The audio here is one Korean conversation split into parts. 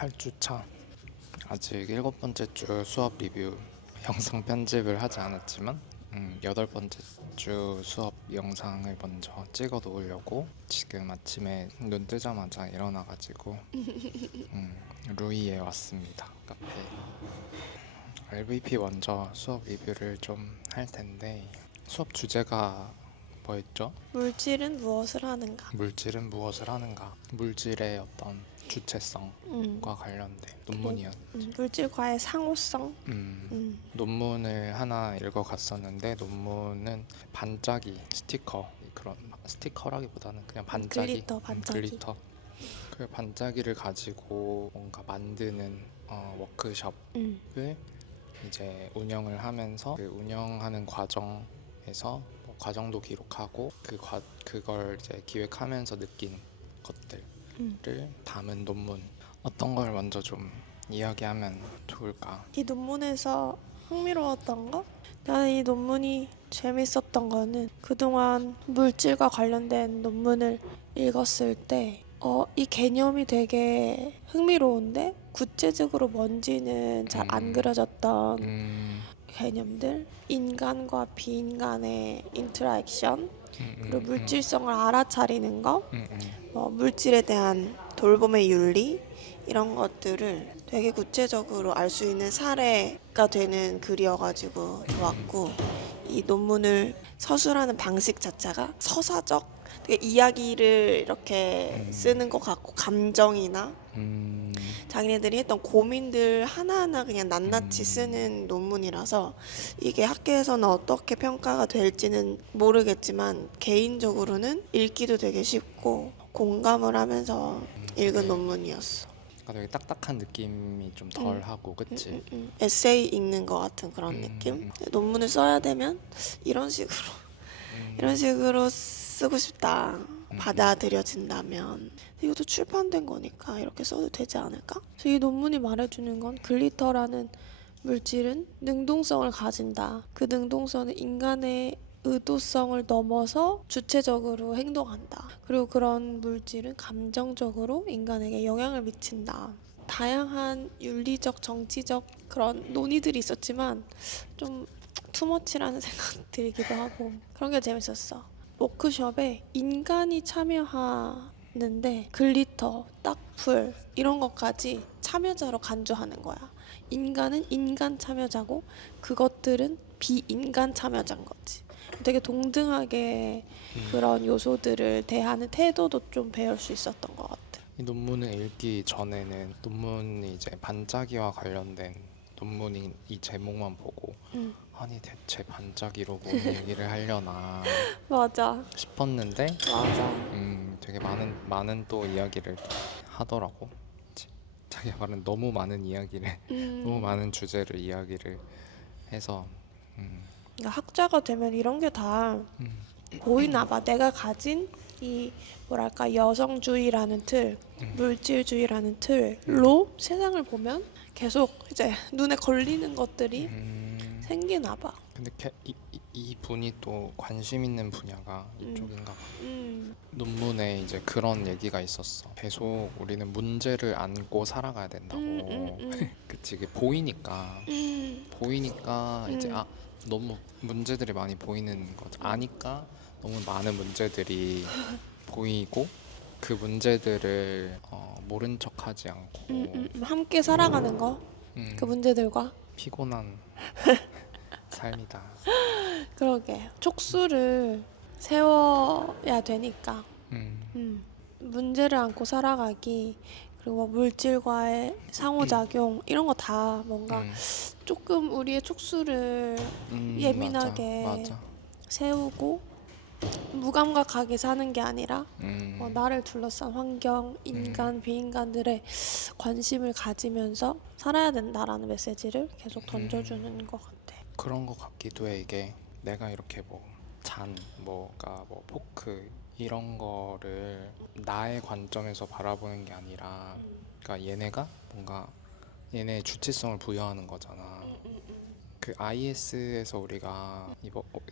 8주차. 아직 7번째 주 수업 리뷰 영상 편집을 하지 않았지만 8번째 주 수업 영상을 먼저 찍어 놓으려고 지금 아침에 눈 뜨자마자 일어나가지고 루이에 왔습니다. 카페. LVP 먼저 수업 리뷰를 좀 할 텐데, 수업 주제가 뭐였죠? 물질은 무엇을 하는가? 물질은 무엇을 하는가? 물질의 어떤 주체성과 관련된 논문이었죠. 물질과의 상호성. 논문을 하나 읽어갔었는데, 논문은 반짝이 스티커, 그런 스티커라기보다는 그냥 반짝이, 반짝이. 글리터. 그 반짝이를 가지고 뭔가 만드는 워크숍을 이제 운영을 하면서, 그 운영하는 과정에서 뭐 과정도 기록하고 그걸 이제 기획하면서 느낀 것들을 담은 논문. 어떤 걸 먼저 좀 이야기하면 좋을까? 이 논문에서 흥미로웠던 거? 나는 이 논문이 재밌었던 거는 그동안 물질과 관련된 논문을 읽었을 때 이 개념이 되게 흥미로운데 구체적으로 뭔지는 잘 안 그려졌던 개념들, 인간과 비인간의 인터랙션, 그리고 물질성을 알아차리는 거, 물질에 대한 돌봄의 윤리, 이런 것들을 되게 구체적으로 알 수 있는 사례가 되는 글이어가지고 좋았고, 이 논문을 서술하는 방식 자체가 서사적, 되게 이야기를 이렇게 쓰는 것 같고, 감정이나 자기네들이 했던 고민들 하나하나 그냥 낱낱이 쓰는 논문이라서 이게 학계에서는 어떻게 평가가 될지는 모르겠지만 개인적으로는 읽기도 되게 쉽고 공감을 하면서 읽은 논문이었어. 되게 딱딱한 느낌이 좀 덜하고, 그치? 에세이 읽는 것 같은 그런 느낌? 논문을 써야 되면 이런 식으로 쓰고 싶다. 받아들여진다면 이것도 출판된 거니까 이렇게 써도 되지 않을까? 그래서 이 논문이 말해주는 건 글리터라는 물질은 능동성을 가진다. 그 능동성은 인간의 의도성을 넘어서 주체적으로 행동한다. 그리고 그런 물질은 감정적으로 인간에게 영향을 미친다. 다양한 윤리적, 정치적 그런 논의들이 있었지만 좀 투머치라는 생각 들기도 하고, 그런 게 재밌었어. 워크숍에 인간이 참여하는데 글리터, 딱풀 이런 것까지 참여자로 간주하는 거야. 인간은 인간 참여자고 그것들은 비인간 참여자인 거지. 되게 동등하게 그런 요소들을 대하는 태도도 좀 배울 수 있었던 것 같아. 이 논문을 읽기 전에는 논문이 이제 반짝이와 관련된 논문인 이 제목만 보고 아니 대체 반짝이로 뭔 얘기를 하려나 맞아. 싶었는데, 맞아. 되게 많은 또 이야기를 하더라고. 자기가 말은 너무 많은 이야기를 너무 많은 주제를 이야기를 해서 그러니까 학자가 되면 이런 게 다 보이나 봐. 내가 가진 이 뭐랄까 여성주의라는 틀, 물질주의라는 틀로 세상을 보면 계속 이제 눈에 걸리는 것들이 생기나 봐. 근데 이 분이 또 관심 있는 분야가 이쪽인가 봐. 논문에 이제 그런 얘기가 있었어. 계속 우리는 문제를 안고 살아가야 된다고. 그치, 이게 보이니까 이제 너무 문제들이 많이 보이는 거죠. 아니까 너무 많은 문제들이 보이고, 그 문제들을 모른 척하지 않고 함께 살아가는 거, 그 문제들과. 피곤한 삶이다. 그러게. 촉수를 세워야 되니까. 문제를 안고 살아가기, 그리고 물질과의 상호작용, 이런 거 다 뭔가 조금 우리의 촉수를 예민하게 맞아. 세우고 무감각하게 사는 게 아니라 나를 둘러싼 환경, 인간, 비인간들의 관심을 가지면서 살아야 된다라는 메시지를 계속 던져주는 것 같아. 그런 것 같기도 해. 이게 내가 이렇게 포크 이런 거를 나의 관점에서 바라보는 게 아니라, 그러니까 얘네가 뭔가 얘네의 주체성을 부여하는 거잖아. 그 IS에서 우리가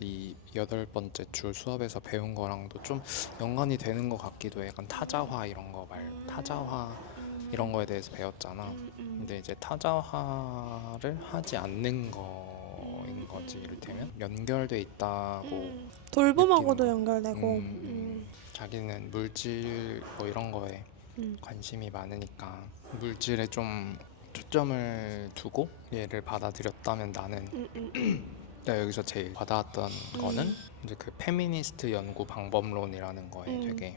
이 8번째 주 수업에서 배운 거랑도 좀 연관이 되는 것 같기도 해. 약간 타자화 이런 거 타자화 이런 거에 대해서 배웠잖아. 근데 이제 타자화를 하지 않는 거인 거지. 이를테면 연결돼 있다고 돌봄하고도 느끼는 연결되고. 자기는 물질 뭐 이런 거에 관심이 많으니까 물질에 좀 초점을 두고 얘를 받아들였다면 나는 내가 여기서 제일 받아왔던 거는 이제 그 페미니스트 연구 방법론이라는 거에 되게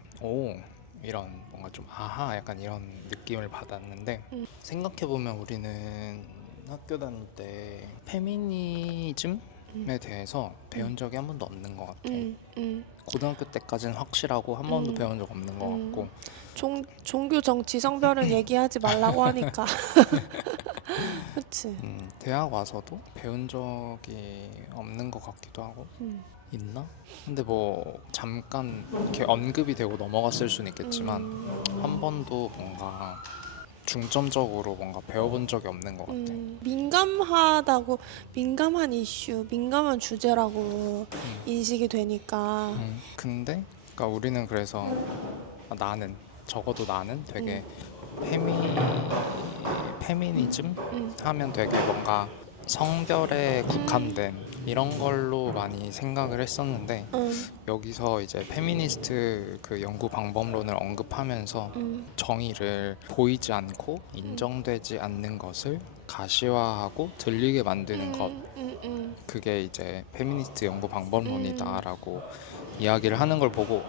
이런 뭔가 좀 아하 약간 이런 느낌을 받았는데 생각해보면 우리는 학교 다닐 때 페미니즘에 대해서 배운 적이 한 번도 없는 것 같아. 고등학교 때까지는 확실하고 한 번도 배운 적 없는 것 같고 종교, 정치, 성별은 얘기하지 말라고 하니까. 그치? 대학 와서도 배운 적이 없는 것 같기도 하고 있나? 근데 뭐 잠깐 이렇게 언급이 되고 넘어갔을 수는 있겠지만 한 번도 뭔가 중점적으로 뭔가 배워본 적이 없는 것 같아. 민감하다고, 민감한 이슈, 민감한 주제라고 인식이 되니까. 근데 그러니까 우리는 그래서 나는 적어도 나는 되게 페미니즘 하면 되게 뭔가 성별에 국한된 이런 걸로 많이 생각을 했었는데 여기서 이제 페미니스트 그 연구 방법론을 언급하면서 정의를 보이지 않고 인정되지 않는 것을 가시화하고 들리게 만드는 것, 그게 이제 페미니스트 연구 방법론이다라고 이야기를 하는 걸 보고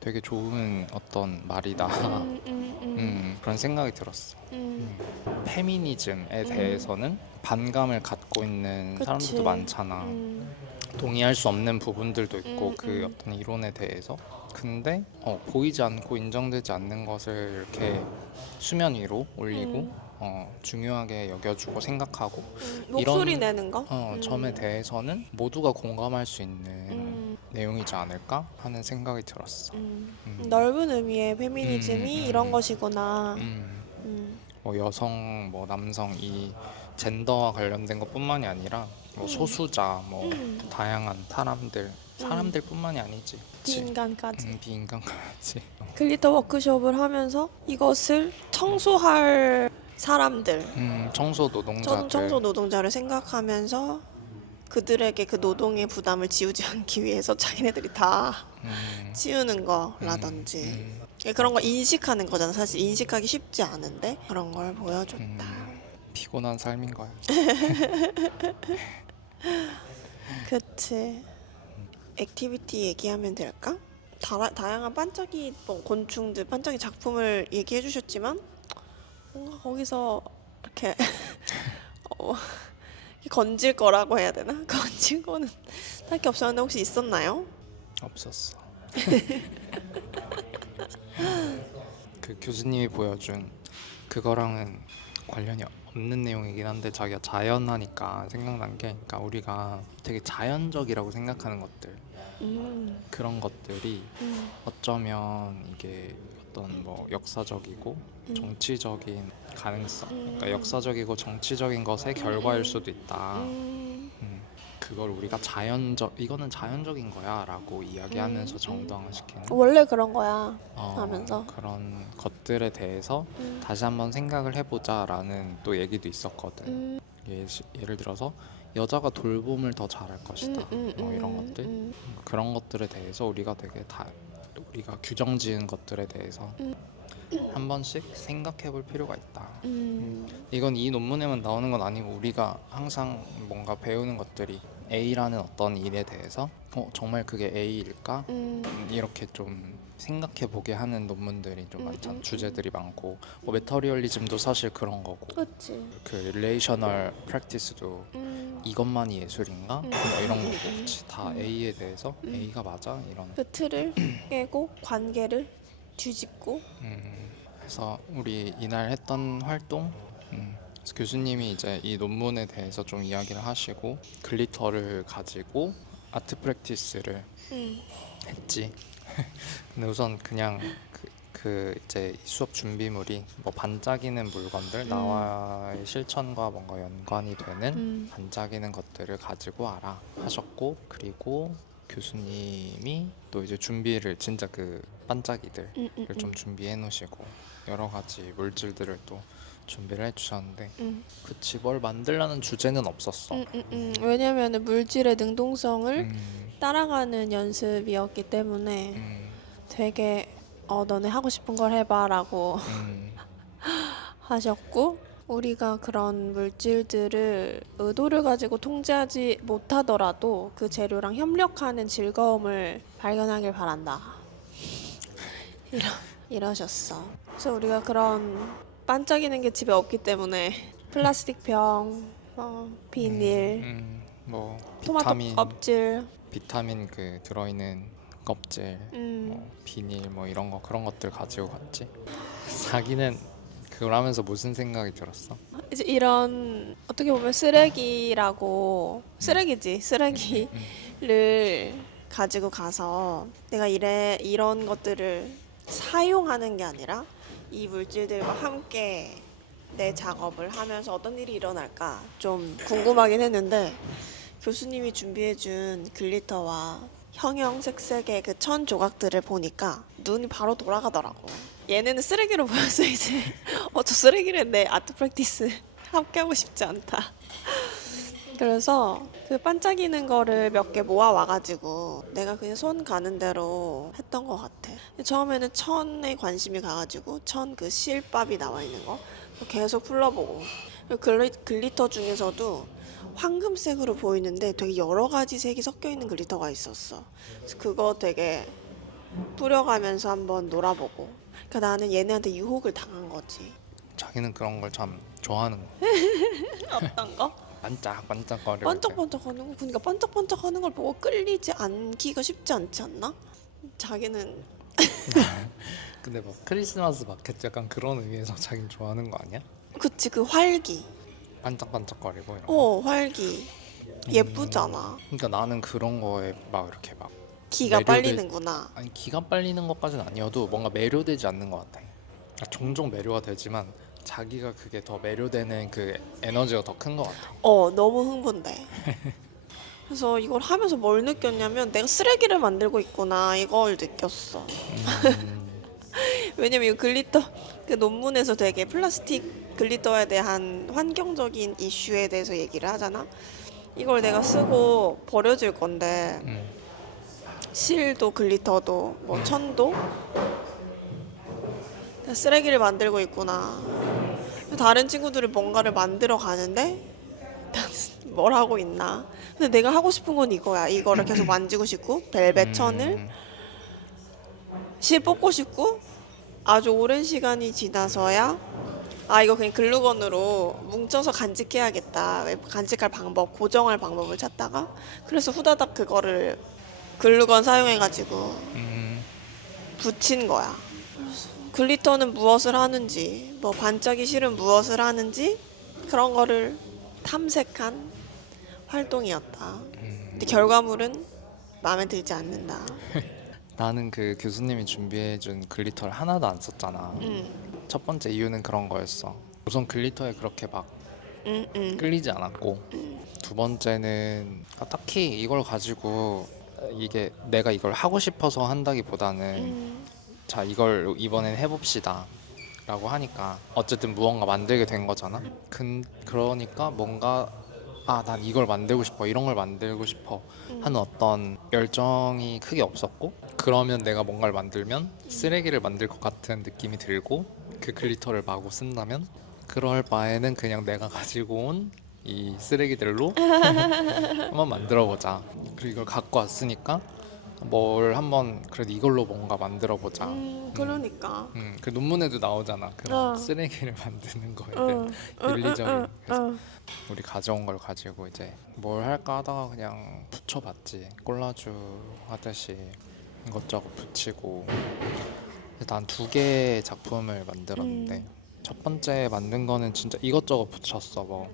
되게 좋은 어떤 말이다. 그런 생각이 들었어. 페미니즘에 대해서는 반감을 갖고 있는 그치. 사람들도 많잖아. 동의할 수 없는 부분들도 있고 그 어떤 이론에 대해서. 근데 보이지 않고 인정되지 않는 것을 이렇게 수면 위로 올리고 중요하게 여겨주고 생각하고 목소리 이런 내는 거? 점에 대해서는 모두가 공감할 수 있는 내용이지 않을까 하는 생각이 들었어. 넓은 의미의 페미니즘이 이런 것이구나. 뭐 여성, 뭐 남성 이 젠더와 관련된 것뿐만이 아니라 뭐 소수자, 뭐 다양한 사람들뿐만이 아니지. 그치? 비인간까지. 비인간까지. 글리터 워크숍을 하면서 이것을 청소할 사람들, 청소 노동자들. 청소 노동자를 생각하면서 그들에게 그 노동의 부담을 지우지 않기 위해서 자기네들이 다 치우는 거라든지 그런 걸 인식하는 거잖아. 사실 인식하기 쉽지 않은데 그런 걸 보여줬다. 피곤한 삶인 거야. 그치. 액티비티 얘기하면 될까? 다양한 반짝이 곤충들, 반짝이 작품을 얘기해 주셨지만 뭔가 거기서 이렇게 건질 거라고 해야 되나? 건질 거는 딱히 없었는데 혹시 있었나요? 없었어. 그 교수님이 보여준 그거랑은 관련이 없는 내용이긴 한데 자기가 자연하니까 생각난 게, 그러니까 우리가 되게 자연적이라고 생각하는 것들, 그런 것들이 어쩌면 이게 어떤 뭐 역사적이고 정치적인 가능성, 그러니까 역사적이고 정치적인 것의 결과일 수도 있다. 그걸 우리가 이거는 자연적인 거야 라고 이야기하면서 정당화시키는 원래 그런 거야 하면서 그런 것들에 대해서 다시 한번 생각을 해보자 라는 또 얘기도 있었거든. 예를 들어서 여자가 돌봄을 더 잘할 것이다, 뭐 이런 것들, 그런 것들에 대해서 우리가 되게 우리가 규정 지은 것들에 대해서 한 번씩 생각해 볼 필요가 있다. 이건 이 논문에만 나오는 건 아니고 우리가 항상 뭔가 배우는 것들이 A라는 어떤 일에 대해서 정말 그게 A일까? 이렇게 좀 생각해 보게 하는 논문들이 좀 많잖아. 주제들이 많고 뭐 메터리얼리즘도 사실 그런 거고, 그치. 그 릴레이셔널 프랙티스도 이것만이 예술인가? 뭐 이런 거고, 그치? 다 A에 대해서 A가 맞아? 이런 그 틀을 깨고 관계를 뒤집고 그래서 우리 이날 했던 활동, 그래서 교수님이 이제 이 논문에 대해서 좀 이야기를 하시고 글리터를 가지고 아트 프랙티스를 했지. 근데 우선 그냥 그 이제 수업 준비물이 뭐 반짝이는 물건들, 나와의 실천과 뭔가 연관이 되는 반짝이는 것들을 가지고 와라 하셨고, 그리고 교수님이 또 이제 준비를 진짜 그 반짝이들을 음, 음, 좀 준비해 놓으시고 여러 가지 물질들을 또 준비를 해주셨는데 그치 뭘 만들라는 주제는 없었어. 왜냐면 물질의 능동성을 음, 따라가는 연습이었기 때문에 음, 되게 너네 하고 싶은 걸 해봐라고 음, 하셨고, 우리가 그런 물질들을 의도를 가지고 통제하지 못하더라도 그 재료랑 협력하는 즐거움을 발견하길 바란다. 이러셨어. 그래서 우리가 그런 반짝이는 게 집에 없기 때문에 플라스틱 병, 비닐, 뭐 토마토 껍질, 비타민 그 들어있는 껍질, 뭐 비닐 뭐 이런 거 그런 것들 가지고 갔지. 자기는 그걸 하면서 무슨 생각이 들었어? 이제 이런 어떻게 보면 쓰레기라고 쓰레기지 쓰레기를 가지고 가서 내가 이런 것들을 사용하는 게 아니라 이 물질들과 함께 내 작업을 하면서 어떤 일이 일어날까 좀 궁금하긴 했는데 교수님이 준비해준 글리터와 형형색색의 그 천 조각들을 보니까 눈이 바로 돌아가더라고. 얘네는 쓰레기로 보였어 이제. 저 쓰레기를 내 아트 프랙티스 함께 하고 싶지 않다. 그래서 그 반짝이는 거를 몇 개 모아 와가지고 내가 그냥 손 가는 대로 했던 것 같아. 처음에는 천에 관심이 가가지고 천 그 실밥이 나와 있는 거 계속 풀러보고 글리터 중에서도 황금색으로 보이는데 되게 여러 가지 색이 섞여 있는 글리터가 있었어. 그래서 그거 되게 뿌려가면서 한번 놀아보고. 그러니까 나는 얘네한테 유혹을 당한 거지. 자기는 그런 걸 참 좋아하는 거. 어떤 거? 반짝반짝거리고 반짝반짝하는 거. 그러니까 반짝반짝하는 걸 보고 끌리지 않기가 쉽지 않지 않나? 자기는 근데 막 크리스마스 마켓 약간 그런 의미에서 자기는 좋아하는 거 아니야? 그치 그 활기. 반짝반짝거리고 이런 거. 활기. 예쁘잖아. 그러니까 나는 그런 거에 막 이렇게 막 기가 매료돼- 빨리는구나. 아니 기가 빨리는 것까지는 아니어도 뭔가 매료되지 않는 것 같아. 종종 매료가 되지만 자기가 그게 더 매료되는 그 에너지가 더 큰 것 같아. 너무 흥분돼. 그래서 이걸 하면서 뭘 느꼈냐면 내가 쓰레기를 만들고 있구나 이걸 느꼈어. 왜냐면 이 글리터 그 논문에서 되게 플라스틱 글리터에 대한 환경적인 이슈에 대해서 얘기를 하잖아. 이걸 내가 쓰고 버려질 건데 실도 글리터도 뭐 천도 쓰레기를 만들고 있구나. 다른 친구들이 뭔가를 만들어 가는데 나는 뭘 하고 있나. 근데 내가 하고 싶은 건 이거야. 이거를 계속 만지고 싶고 벨벳 천을 실 뽑고 싶고 아주 오랜 시간이 지나서야 이거 그냥 글루건으로 뭉쳐서 간직해야겠다. 간직할 방법, 고정할 방법을 찾다가 그래서 후다닥 그거를 글루건 사용해가지고 붙인 거야. 글리터는 무엇을 하는지, 뭐 반짝이 실은 무엇을 하는지 그런 거를 탐색한 활동이었다. 근데 결과물은 마음에 들지 않는다. 나는 그 교수님이 준비해준 글리터를 하나도 안 썼잖아. 첫 번째 이유는 그런 거였어. 우선 글리터에 그렇게 막 끌리지 않았고, 두 번째는 딱히 이걸 가지고 이게 내가 이걸 하고 싶어서 한다기보다는 자 이걸 이번엔 해봅시다 라고 하니까 어쨌든 무언가 만들게 된 거잖아. 그러니까 뭔가 난 이걸 만들고 싶어, 이런 걸 만들고 싶어 하는 어떤 열정이 크게 없었고, 그러면 내가 뭔가를 만들면 쓰레기를 만들 것 같은 느낌이 들고, 그 글리터를 마구 쓴다면 그럴 바에는 그냥 내가 가지고 온 이 쓰레기들로 한번 만들어 보자. 그리고 이걸 갖고 왔으니까 뭘 한번 그래도 이걸로 뭔가 만들어 보자. 그러니까. 그 논문에도 나오잖아. 그런 쓰레기를 만드는 거에 대한 윤리적인. 그래서 우리 가져온 걸 가지고 이제 뭘 할까 하다가 그냥 붙여봤지. 콜라주 하듯이 이것저것 붙이고. 난 2개의 작품을 만들었는데 첫 번째 만든 거는 진짜 이것저것 붙였어. 뭐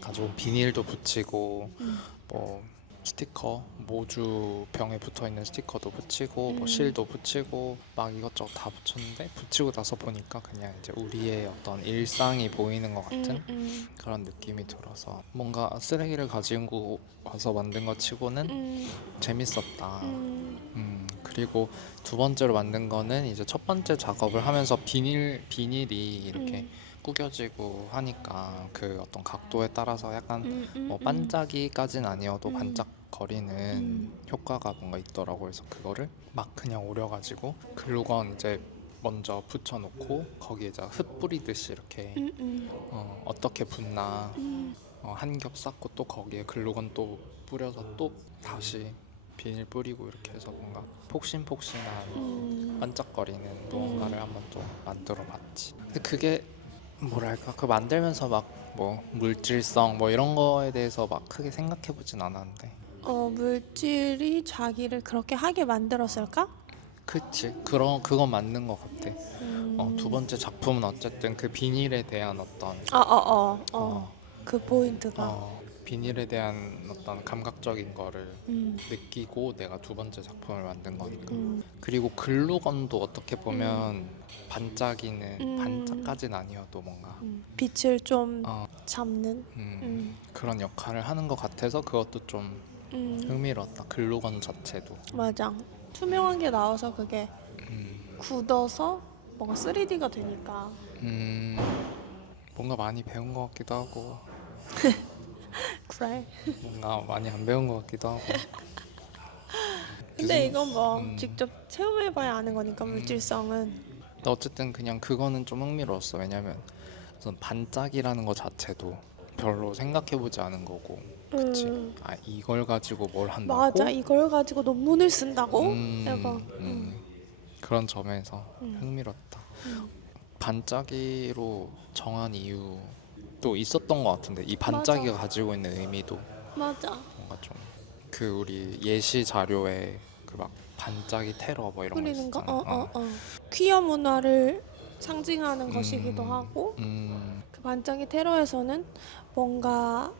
가지고 비닐도 붙이고 뭐 스티커, 모주 병에 붙어있는 스티커도 붙이고 뭐 실도 붙이고 막 이것저것 다 붙였는데 붙이고 나서 보니까 그냥 이제 우리의 어떤 일상이 보이는 것 같은 그런 느낌이 들어서 뭔가 쓰레기를 가지고 와서 만든 것 치고는 재밌었다. 그리고 두 번째로 만든 거는 이제 첫 번째 작업을 하면서 비닐이 이렇게 구겨지고 하니까 그 어떤 각도에 따라서 약간 뭐 반짝이까진 아니어도 반짝거리는 효과가 뭔가 있더라고. 그래서 그거를 막 그냥 오려가지고 글루건 이제 먼저 붙여놓고 거기에 이제 흙 뿌리듯이 이렇게 어떻게 붙나 한 겹 쌓고 또 거기에 글루건 또 뿌려서 또 다시 비닐 뿌리고 이렇게 해서 뭔가 폭신폭신한 반짝거리는 무언가를 한번 또 만들어 봤지. 근데 그게 뭐랄까 그 만들면서 막 뭐 물질성 뭐 이런 거에 대해서 막 크게 생각해 보진 않았는데 물질이 자기를 그렇게 하게 만들었을까? 그치 그건 맞는 것 같아. 두 번째 작품은 어쨌든 그 비닐에 대한 어떤 그 포인트가. 비닐에 대한 어떤 감각적인 거를 느끼고 내가 두 번째 작품을 만든 거니까. 그리고 글루건도 어떻게 보면 반짝이는 반짝까진 아니어도 뭔가 빛을 좀 잡는. 그런 역할을 하는 것 같아서 그것도 좀 흥미로웠다. 글루건 자체도. 맞아. 투명한 게 나와서 그게 굳어서 뭔가 3D가 되니까. 뭔가 많이 배운 것 같기도 하고 그래. 뭔가 많이 안 배운 것 같기도 하고. 근데 이건 뭐 직접 체험해봐야 아는 거니까 물질성은. 근데 어쨌든 그냥 그거는 좀 흥미로웠어. 왜냐면 우선 반짝이라는 거 자체도 별로 생각해보지 않은 거고, 그치? 아 이걸 가지고 뭘 한다고? 맞아. 이걸 가지고 논문을 쓴다고? 약간. 그런 점에서 흥미롭다. 반짝이로 정한 이유도 있었던 것 같은데 이 반짝이가 가지고 있는 의미도 맞아. 뭔가 좀 그 우리 예시 자료에 그 막 반짝이 테러 뭐 이런 거 그리는 거? 있었잖아. 퀴어 문화를 상징하는 것이기도 하고 그 반짝이 테러에서는 뭔가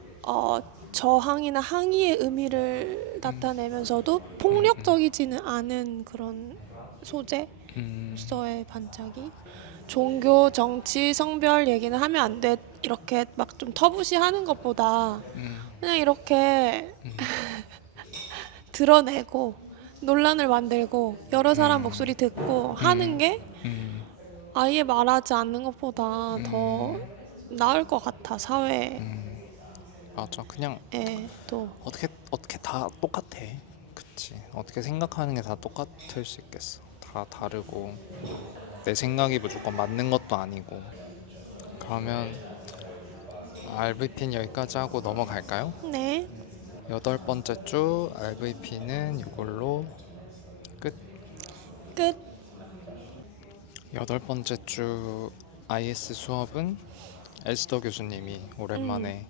저항이나 항의의 의미를 나타내면서도 폭력적이지는 않은 그런 소재로서의 반짝이. 종교, 정치, 성별 얘기는 하면 안 돼. 이렇게 막 좀 터부시하는 것보다 그냥 이렇게 드러내고 논란을 만들고 여러 사람 목소리 듣고 하는 게 아예 말하지 않는 것보다 더 나을 것 같아. 사회에 맞아. 그냥 또. 어떻게 다 똑같아. 그치. 어떻게 생각하는 게 다 똑같을 수 있겠어. 다 다르고 내 생각이 무조건 맞는 것도 아니고. 그러면 RVP는 여기까지 하고 넘어갈까요? 네. 8번째 주 RVP는 이걸로 끝. 끝. 8번째 주 IS 수업은 에스더 교수님이 오랜만에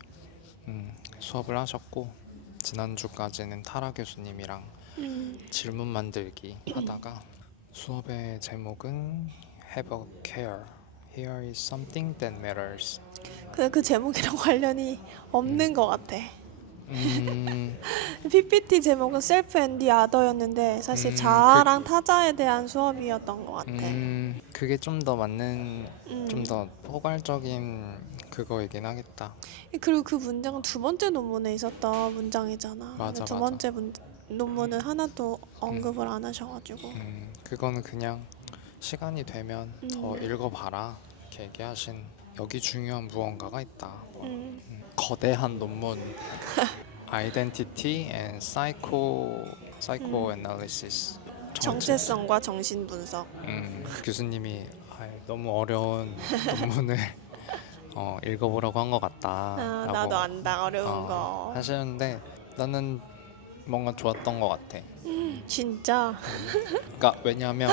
수업을 하셨고 지난주까지는 타라 교수님이랑 질문 만들기 하다가 수업의 제목은 Have a care. Here is something that matters. 근데 그 제목이랑 관련이 없는 것 같아. PPT 제목은 Self and the Other였는데 사실 자아랑 타자에 대한 수업이었던 것 같아. 그게 좀 더 맞는 좀 더 포괄적인 그거이긴 하겠다. 그리고 그 문장은 두 번째 논문에 있었던 문장이잖아. 맞아, 두 맞아. 번째 논문은 하나도 언급을 안 하셔가지고. 그거는 그냥 시간이 되면 더 읽어봐라 이렇게 얘기하신 여기 중요한 무언가가 있다. 거대한 논문 Identity and Psychoanalysis 정체성과 정신분석. 교수님이 너무 어려운 논문을 읽어보라고 한 것 같다 라고 나도 안다 어려운 거. 하시는데 나는 뭔가 좋았던 것 같아. 진짜. 그러니까 왜냐하면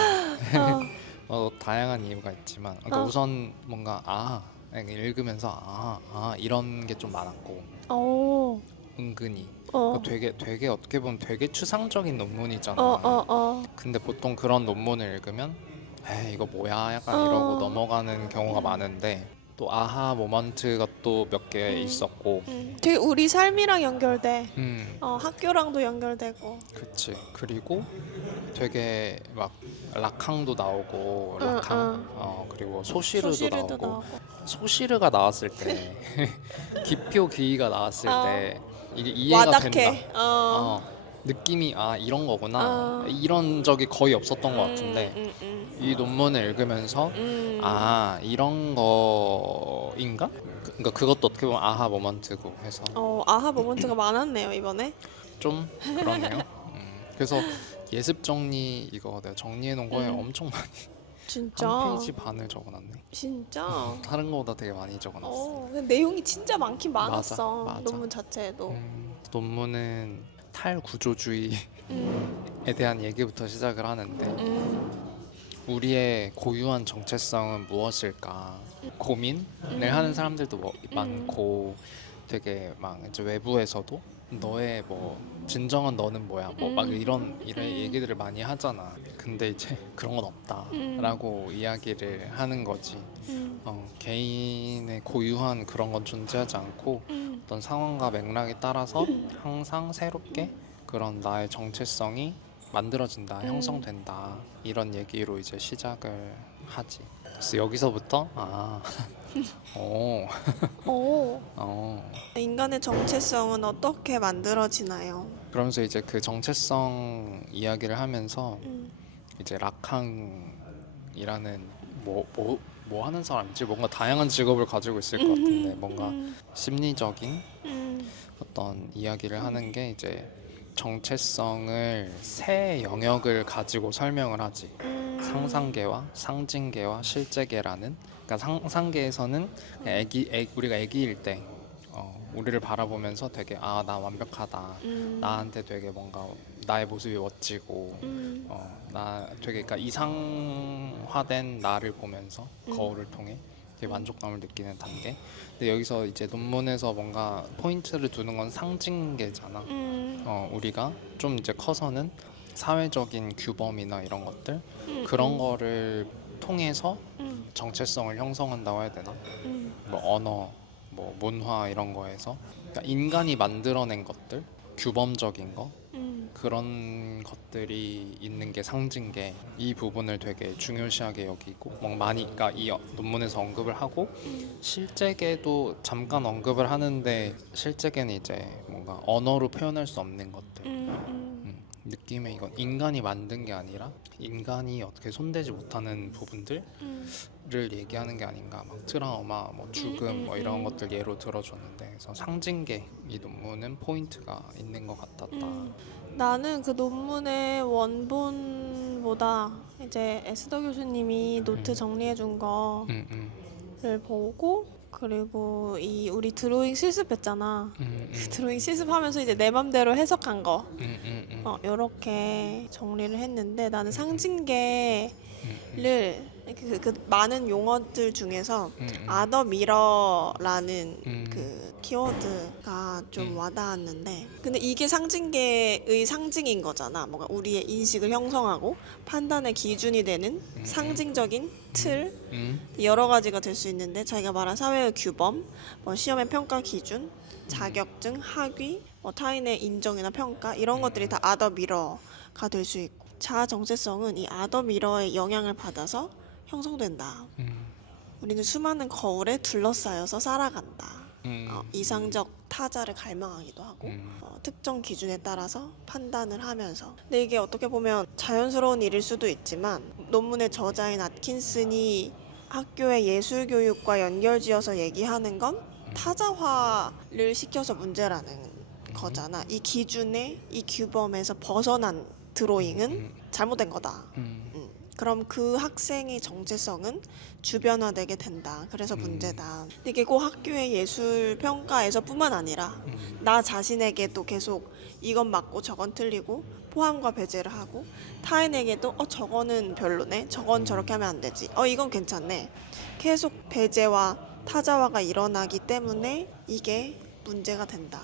다양한 이유가 있지만 그러니까 우선 뭔가 읽으면서 이런 게 좀 많았고 은근히 그러니까 되게 어떻게 보면 되게 추상적인 논문이잖아. 근데 보통 그런 논문을 읽으면 에이 이거 뭐야 약간 이러고 넘어가는 경우가 많은데 또 아하 모먼트가 또 몇 개 있었고. 되게 우리 삶이랑 연결돼. 음, 학교랑도 연결되고. 그치. 그리고 되게 막 락항도 나오고 응, 락항, 응. 그리고 소시르도 소시르도 나오고. 나오고. 소시르가 나왔을 때 기표 기이가 나왔을 어. 때 이게 이해가 된다. 와닿게. 느낌이 이런 거구나. 어. 이런 적이 거의 없었던 것 같은데 음. 이 논문을 읽으면서 이런 거인가? 그러니까 그것도 어떻게 보면 아하 모먼트고 해서 아하 모먼트가 많았네요 이번에. 좀 그러네요. 그래서 예습 정리 이거 내가 정리해 놓은 거에 엄청 많이 진짜. 한 페이지 반을 적어놨네. 진짜. 다른 거보다 되게 많이 적어놨어. 근데 내용이 진짜 많긴 많았어. 맞아. 논문 자체에도. 논문은 탈구조주의에 음. 대한 얘기부터 시작을 하는데 음. 우리의 고유한 정체성은 무엇일까 고민을 하는 사람들도 많고 되게 막 이제 외부에서도 너의 뭐 진정한 너는 뭐야 뭐 막 이런 얘기들을 많이 하잖아. 근데 이제 그런 건 없다라고 이야기를 하는 거지. 개인의 고유한 그런 건 존재하지 않고 어떤 상황과 맥락에 따라서 항상 새롭게 그런 나의 정체성이 만들어진다, 형성된다 이런 얘기로 이제 시작을 하지. 그래서 여기서부터 오, 인간의 정체성은 어떻게 만들어지나요? 그러면서 이제 그 정체성 이야기를 하면서 이제 락항이라는 뭐 하는 사람이지? 뭔가 다양한 직업을 가지고 있을 것 같은데 뭔가 심리적인 어떤 이야기를 하는 게 이제 정체성을 세 영역을 가지고 설명을 하지. 상상계와 상징계와 실제계라는. 그러니까 상상계에서는 우리가 애기일 때 우리를 바라보면서 되게 나 완벽하다. 나한테 되게 뭔가 나의 모습이 멋지고 나 되게 그러니까 이상화된 나를 보면서 거울을 통해 되게 만족감을 느끼는 단계. 근데 여기서 이제 논문에서 뭔가 포인트를 두는 건 상징계잖아. 우리가 좀 이제 커서는 사회적인 규범이나 이런 것들 그런 거를 통해서 정체성을 형성한다고 해야 되나? 뭐 언어, 뭐 문화 이런 거에서 그러니까 인간이 만들어낸 것들, 규범적인 거 그런 것들이 있는 게 상징계. 이 부분을 되게 중요시하게 여기고 많이 그러니까 이 논문에서 언급을 하고 실제계도 잠깐 언급을 하는데 실제계는 이제 뭔가 언어로 표현할 수 없는 것들. 느낌에 이건 인간이 만든 게 아니라 인간이 어떻게 손대지 못하는 부분들을 얘기하는 게 아닌가. 막 트라우마, 뭐 죽음, 뭐 이런 것들 예로 들어줬는데 그래서 상징계 이 논문은 포인트가 있는 것 같았다. 나는 그 논문의 원본보다 이제 에스더 교수님이 노트 정리해준 거를 보고 그리고 이 우리 드로잉 실습했잖아. 드로잉 실습하면서 이제 내 맘대로 해석한 거 요렇게 정리를 했는데 나는 상징계를 그 많은 용어들 중에서 아더 미러라는 그 키워드가 좀 와닿았는데 근데 이게 상징계의 상징인 거잖아. 뭔가 우리의 인식을 형성하고 판단의 기준이 되는 상징적인 틀 여러 가지가 될 수 있는데 자기가 말한 사회의 규범, 뭐 시험의 평가 기준, 자격증, 학위, 뭐 타인의 인정이나 평가 이런 것들이 다 아더 미러가 될 수 있고 자아 정체성은 이 아더 미러의 영향을 받아서 형성된다. 우리는 수많은 거울에 둘러싸여서 살아간다. 이상적 타자를 갈망하기도 하고 특정 기준에 따라서 판단을 하면서 근데 이게 어떻게 보면 자연스러운 일일 수도 있지만 논문의 저자인 아킨슨이 학교의 예술교육과 연결지어서 얘기하는 건 타자화를 시켜서 문제라는 거잖아. 이 기준에 이 규범에서 벗어난 드로잉은 잘못된 거다. 그럼 그 학생의 정체성은 주변화되게 된다. 그래서 문제다. 이게 꼭 학교의 예술 평가에서 뿐만 아니라 나 자신에게도 계속 이건 맞고 저건 틀리고 포함과 배제를 하고 타인에게도 저거는 별로네. 저건 저렇게 하면 안 되지. 이건 괜찮네. 계속 배제와 타자화가 일어나기 때문에 이게 문제가 된다.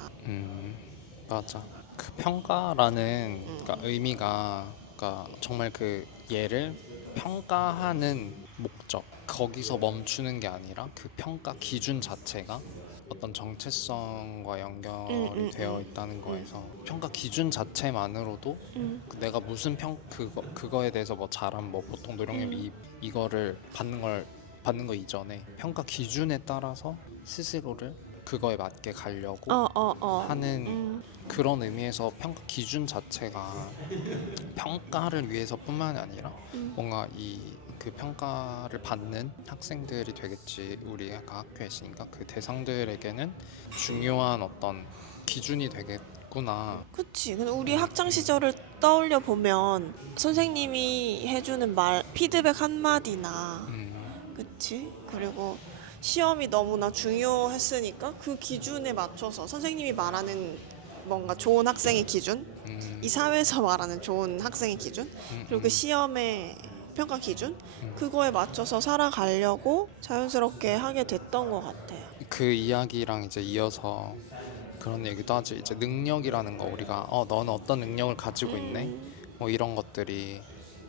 맞아. 그 평가라는 그러니까 의미가 그러니까 정말 그 얘를 평가하는 목적 거기서 멈추는 게 아니라 그 평가 기준 자체가 어떤 정체성과 연결이 되어 있다는 거에서 평가 기준 자체만으로도 그 내가 무슨 그거에 대해서 뭐 잘함 뭐 보통 노령님 이거를 받는 거 이전에 평가 기준에 따라서 스스로를 그거에 맞게 가려고 하는 그런 의미에서 평가 기준 자체가 평가를 위해서뿐만이 아니라 뭔가 그 평가를 받는 학생들이 되겠지. 우리가 학교에 있으니까 그 대상들에게는 중요한 어떤 기준이 되겠구나. 그치. 근데 우리 학창 시절을 떠올려 보면 선생님이 해주는 말, 피드백 한마디나, 그치? 그리고 시험이 너무나 중요했으니까 그 기준에 맞춰서 선생님이 말하는 뭔가 좋은 학생의 기준, 이 사회에서 말하는 좋은 학생의 기준, 그리고 그 시험의 평가 기준, 그거에 맞춰서 살아가려고 자연스럽게 하게 됐던 것 같아. 그 이야기랑 이제 이어서 그런 얘기도 하지. 이제 능력이라는 거 우리가 너는 어떤 능력을 가지고 있네? 뭐 이런 것들이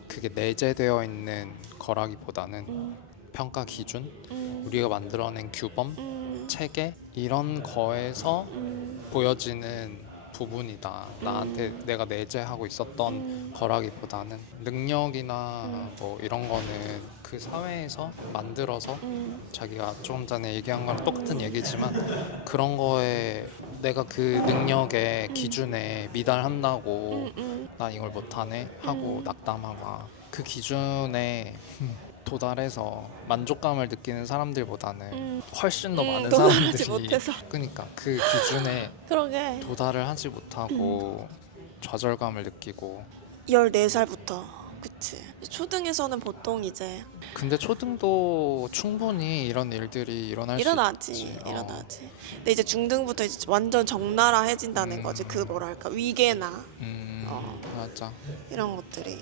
그게 내재되어 있는 거라기보다는 평가 기준, 우리가 만들어낸 규범, 체계 이런 거에서 보여지는 부분이다. 나한테 내가 내재하고 있었던 거라기보다는 능력이나 뭐 이런 거는 그 사회에서 만들어서 자기가 조금 전에 얘기한 거랑 똑같은 얘기지만 그런 거에 내가 그 능력의 기준에 미달한다고 난 이걸 못하네 하고 낙담하고 그 기준에 도달해서 만족감을 느끼는 사람들보다는 훨씬 더 많은 도달하지 사람들이 못해서. 그러니까 그 기준에 그러게. 도달을 하지 못하고 좌절감을 느끼고 14살부터. 그치. 초등에서는 보통 이제 근데 초등도 충분히 이런 일들이 일어날 일어나지. 수 있지. 일어나지. 근데 이제 중등부터 이제 완전 적나라해진다는 거지. 그 뭐랄까 위계나 맞아. 이런 것들이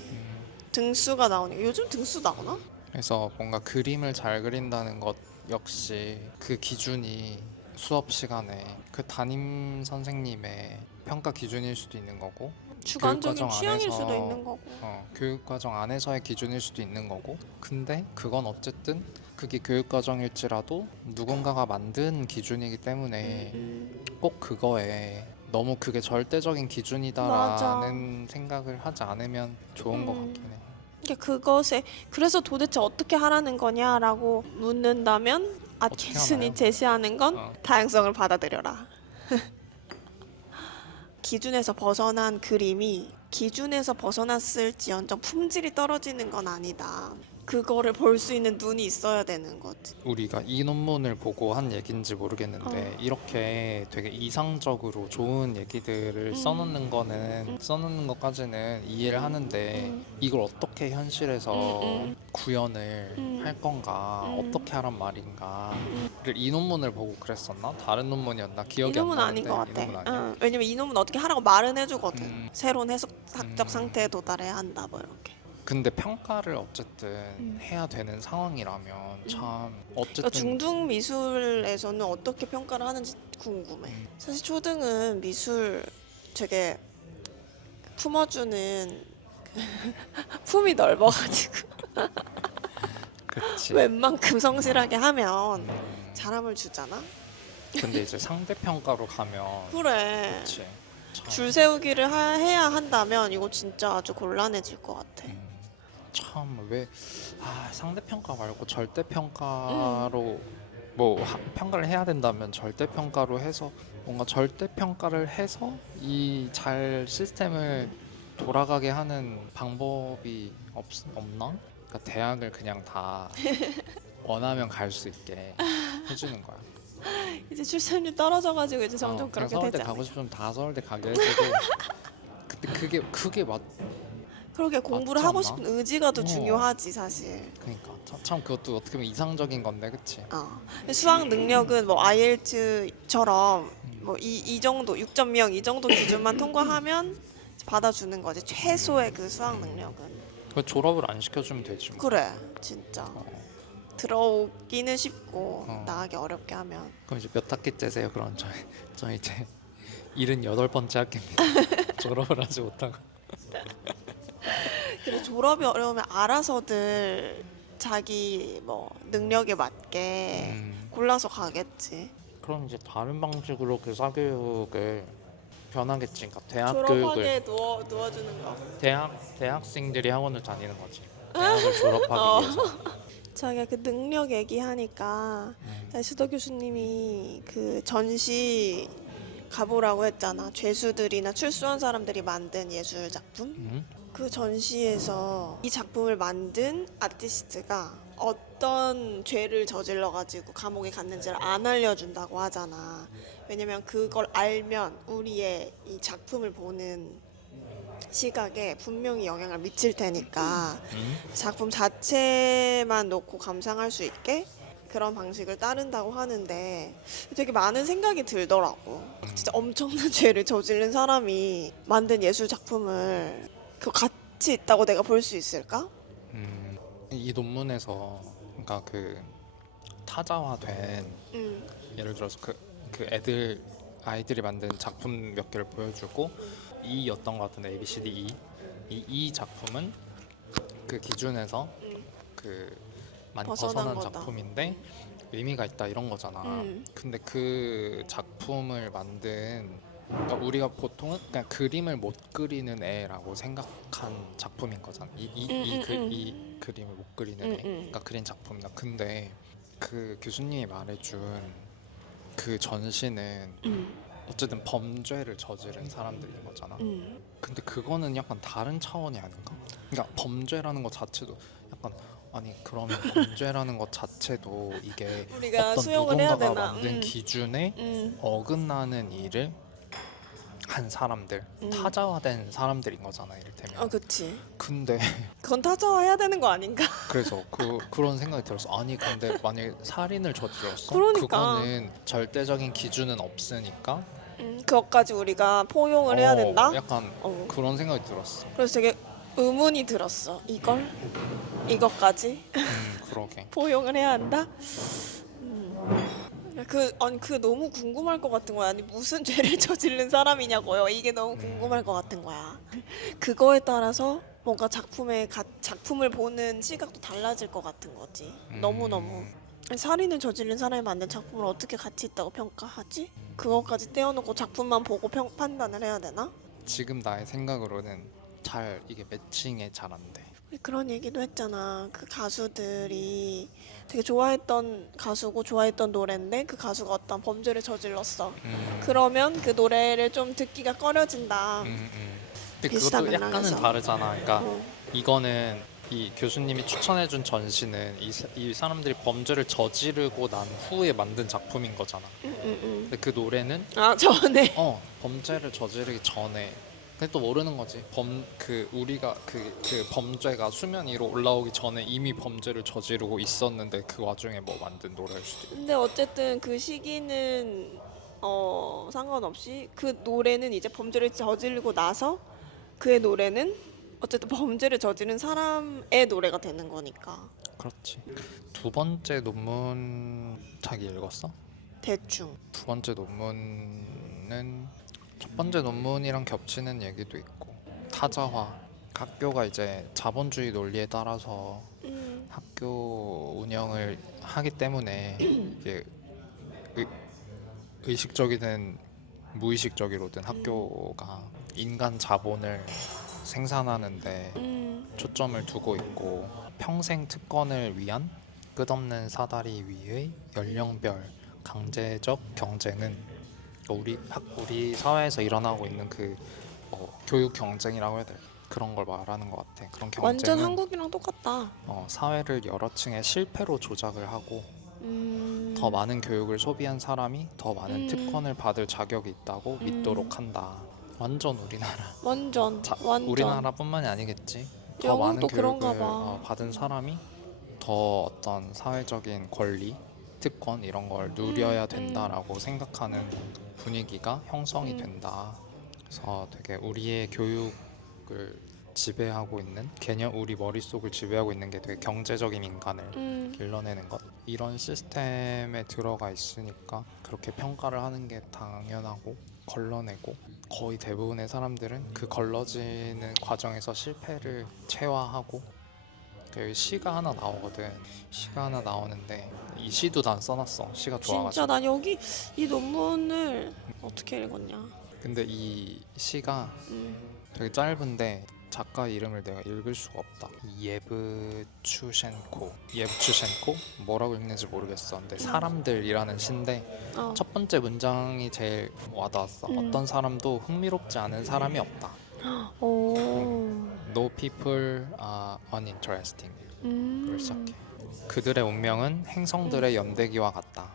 등수가 나오니까 요즘 등수 나오나? 그래서 뭔가 그림을 잘 그린다는 것 역시 그 기준이 수업 시간에 그 담임 선생님의 평가 기준일 수도 있는 거고 주관적인 교육과정 취향일 안에서 수도 있는 거고. 교육과정 안에서의 기준일 수도 있는 거고 근데 그건 어쨌든 그게 교육과정일지라도 누군가가 만든 기준이기 때문에 꼭 그거에 너무 그게 절대적인 기준이다라는 생각을 하지 않으면 좋은 것 같긴 해. 그러니까 그것에 그래서 도대체 어떻게 하라는 거냐라고 묻는다면 아킨슨이 하나요? 제시하는 건 다양성을 받아들여라. 기준에서 벗어난 그림이 기준에서 벗어났을지언정 품질이 떨어지는 건 아니다. 그거를 볼 수 있는 눈이 있어야 되는 거지. 우리가 이 논문을 보고 한 얘기인지 모르겠는데 이렇게 되게 이상적으로 좋은 얘기들을 써놓는 것까지는 이해를 하는데 이걸 어떻게 현실에서 구현을 할 건가 어떻게 하란 말인가를 이 논문을 보고 그랬었나? 다른 논문이었나? 기억이 이 안 논문 나는데 아닌 것 같아. 이 논문 아니야? 왜냐면 이 논문 어떻게 하라고 말은 해주거든. 새로운 해석학적 상태에 도달해야 한다 뭐 이렇게. 근데 평가를 어쨌든 해야 되는 상황이라면 참 어쨌든 그러니까 중등 미술에서는 어떻게 평가를 하는지 궁금해. 사실 초등은 미술 되게 품어주는 품이 넓어가지고 그치. 웬만큼 성실하게 하면 잘함을 주잖아. 근데 이제 상대평가로 가면 그래. 그치. 줄 세우기를 해야 한다면 이거 진짜 아주 곤란해질 것 같아. 참 왜 상대평가 말고 절대평가로 뭐 평가를 해야 된다면 절대평가로 해서 뭔가 절대평가를 해서 이 잘 시스템을 돌아가게 하는 방법이 없나? 그러니까 대학을 그냥 다 원하면 갈 수 있게 해주는 거야. 이제 출생률 떨어져가지고 이제 점점 그냥 그렇게 서울대 되지 가고 않을까? 싶으면 다 서울대 가게 해주고 근데 그게 그렇게 공부를 맞지 하고 않나? 싶은 의지가 더 중요하지 사실. 그러니까 참 그것도 어떻게 보면 이상적인 건데 그치? 근데 수학 능력은 뭐 IELTS처럼 뭐 이 정도 6.0 이 정도 기준만 통과하면 받아주는 거지. 최소의 그 수학 능력은. 그 졸업을 안 시켜주면 되지 뭐. 그래 진짜. 들어오기는 쉽고 나가기 어렵게 하면. 그럼 이제 몇 학기째세요? 그럼 저 이제 78번째 학기입니다. 졸업을 하지 못하고. 근데 졸업이 어려우면 알아서들 자기 뭐 능력에 맞게 골라서 가겠지. 그럼 이제 다른 방식으로 그 사교육을 변하겠지. 그러니까 대학 교육을 졸업하게 누워주는 거. 대학생들이 학원을 다니는 거지. 대학을 졸업하기 위해서. 자기가 그 능력 얘기하니까 수도 교수님이 그 전시 가보라고 했잖아. 죄수들이나 출소한 사람들이 만든 예술 작품. 그 전시에서 이 작품을 만든 아티스트가 어떤 죄를 저질러가지고 감옥에 갔는지를 안 알려준다고 하잖아. 왜냐면 그걸 알면 우리의 이 작품을 보는 시각에 분명히 영향을 미칠 테니까 작품 자체만 놓고 감상할 수 있게 그런 방식을 따른다고 하는데 되게 많은 생각이 들더라고. 진짜 엄청난 죄를 저지른 사람이 만든 예술 작품을 그 가치 있다고 내가 볼 수 있을까? 이 논문에서 그러니까 그 타자화된 예를 들어서 그 아이들이 만든 작품 몇 개를 보여주고 E였던 것 같은데 A, B, C, D, 이 작품은 그 기준에서 그 많이 벗어난 거다. 작품인데 의미가 있다 이런 거잖아. 근데 그 작품을 만든 그러니까 우리가 보통은 그냥 그림을 못 그리는 애라고 생각한 작품인 거잖아. 이 그림을 못 그리는 애. 그러니까 그린 작품이다. 근데 그 교수님이 말해준 그 전시는 어쨌든 범죄를 저지른 사람들인 거잖아. 근데 그거는 약간 다른 차원이 아닌가? 그러니까 범죄라는 것 자체도 약간 아니 그러면 범죄라는 것 자체도 이게 우리가 어떤 수용을 해야 누군가가 되나? 만든 기준에 어긋나는 일을 한 사람들, 타자화된 사람들인 거잖아, 이를테면. 그치. 근데 그건 타자화해야 되는 거 아닌가? 그래서 그런 생각이 들었어. 아니 근데 만약에 살인을 저질렀어? 그러니까. 그거는 절대적인 기준은 없으니까 그것까지 우리가 포용을 해야 된다? 약간 그런 생각이 들었어. 그래서 되게 의문이 들었어. 이것까지 그러게. 포용을 해야 한다? 그 너무 궁금할 것 같은 거야. 아니 무슨 죄를 저지른 사람이냐고요. 이게 너무 궁금할 것 같은 거야. 그거에 따라서 뭔가 작품을 보는 시각도 달라질 것 같은 거지. 너무너무. 살인을 저지른 사람이 만든 작품을 어떻게 가치 있다고 평가하지? 그것까지 떼어놓고 작품만 보고 판단을 해야 되나? 지금 나의 생각으로는 이게 매칭이 잘 안 돼. 그런 얘기도 했잖아. 그 가수들이 되게 좋아했던 가수고 좋아했던 노래인데 그 가수가 어떤 범죄를 저질렀어. 그러면 그 노래를 좀 듣기가 꺼려진다. 근데 비슷한 그것도 약간은 맥락에서. 다르잖아. 그러니까 이거는 이 교수님이 추천해준 전시는 이 사람들이 범죄를 저지르고 난 후에 만든 작품인 거잖아. 근데 그 노래는 전에. 범죄를 저지르기 전에. 근데 또 모르는 거지. 우리가 그 범죄가 수면 위로 올라오기 전에 이미 범죄를 저지르고 있었는데 그 와중에 뭐 만든 노래일 수도 있고. 근데 어쨌든 그 시기는 상관없이 그 노래는 이제 범죄를 저지르고 나서 그의 노래는 어쨌든 범죄를 저지른 사람의 노래가 되는 거니까. 그렇지. 두 번째 논문 자기 읽었어? 대충. 두 번째 논문은 첫 번째 논문이랑 겹치는 얘기도 있고 타자화. 학교가 이제 자본주의 논리에 따라서 학교 운영을 하기 때문에 이게 의식적이든 무의식적이로든 학교가 인간 자본을 생산하는데 초점을 두고 있고 평생 특권을 위한 끝없는 사다리 위의 연령별 강제적 경쟁은 우리 사회에서 일어나고 있는 교육 경쟁이라고 해야 돼. 그런 걸 말하는 것 같아. 그런 경쟁은 완전 한국이랑 똑같다. 사회를 여러 층의 실패로 조작을 하고 더 많은 교육을 소비한 사람이 더 많은 특권을 받을 자격이 있다고 믿도록 한다. 완전 우리나라. 완전. 우리나라뿐만이 아니겠지. 더 많은 영국도 그런가 교육을 봐. 받은 사람이 더 어떤 사회적인 권리, 특권 이런 걸 누려야 된다라고 생각하는 분위기가 형성이 된다. 그래서 되게 우리의 교육을 지배하고 있는 우리 머릿속을 지배하고 있는 게 되게 경제적인 인간을 길러내는 것, 이런 시스템에 들어가 있으니까 그렇게 평가를 하는 게 당연하고 걸러내고, 거의 대부분의 사람들은 그 걸러지는 과정에서 실패를 체화하고 여기 시가 하나 나오거든. 시가 하나 나오는데 이 시도 난 써놨어. 시가 좋아가지고. 진짜 난 여기 이 논문을 어떻게 읽었냐. 근데 이 시가 음. 되게 짧은데 작가 이름을 내가 읽을 수가 없다. 예브추셴코 뭐라고 읽는지 모르겠어. 근데 사람들이라는 시인데 첫 번째 문장이 제일 와닿았어. 어떤 사람도 흥미롭지 않은 사람이 없다. No people are uninteresting. 그걸 시작해. 그들의 운명은 행성들의 연대기와 같다.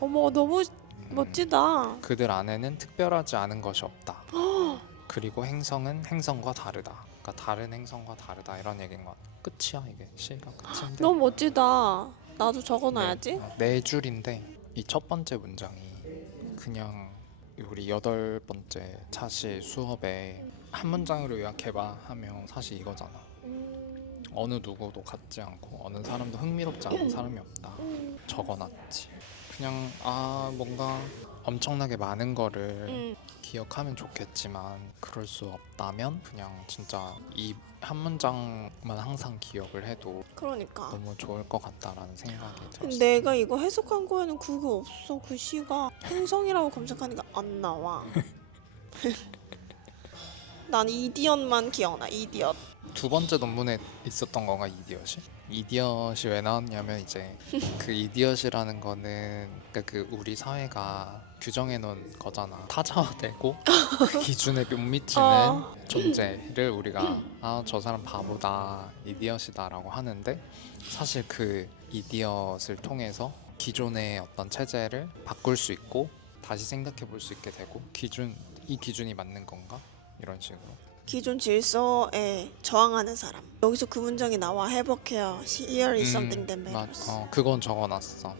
어머 너무 멋지다. 그들 안에는 특별하지 않은 것이 없다. 그리고 행성은 행성과 다르다. 그러니까 다른 행성과 다르다 이런 얘기인 것 같아. 끝이야 이게 시가 끝인데. 너무 멋지다. 나도 적어놔야지. 네 줄인데 이 첫 번째 문장이 그냥 우리 8번째 차시 수업에 한 문장으로 요약해봐 하면 사실 이거잖아. 어느 누구도 같지 않고 어느 사람도 흥미롭지 않은 사람이 없다. 적어놨지. 그냥 뭔가 엄청나게 많은 거를 기억하면 좋겠지만 그럴 수 없다면 그냥 진짜 이 한 문장만 항상 기억을 해도 그러니까. 너무 좋을 것 같다라는 생각이 들었어. 내가 이거 해석한 거에는 그게 없어. 그 시가 행성이라고 검색하니까 안 나와. 난 이디엇만 기억나. 이디엇. 두 번째 논문에 있었던 거가 이디엇이? 이디엇이 왜 나왔냐면 이제 그 이디엇이라는 거는 그러니까 그 우리 사회가 규정해 놓은 거잖아. 타자화되고 그 기준에 못 미치는 존재를 우리가 저 사람 바보다, 이디엇이다라고 하는데 사실 그 이디엇을 통해서 기존의 어떤 체제를 바꿀 수 있고 다시 생각해 볼 수 있게 되고 이 기준이 맞는 건가? 이런 식으로. 기존 질서에 저항하는 사람. 여기서 그 문장이 나와. 해석해요. Here is something that matters. 그건 적어놨어.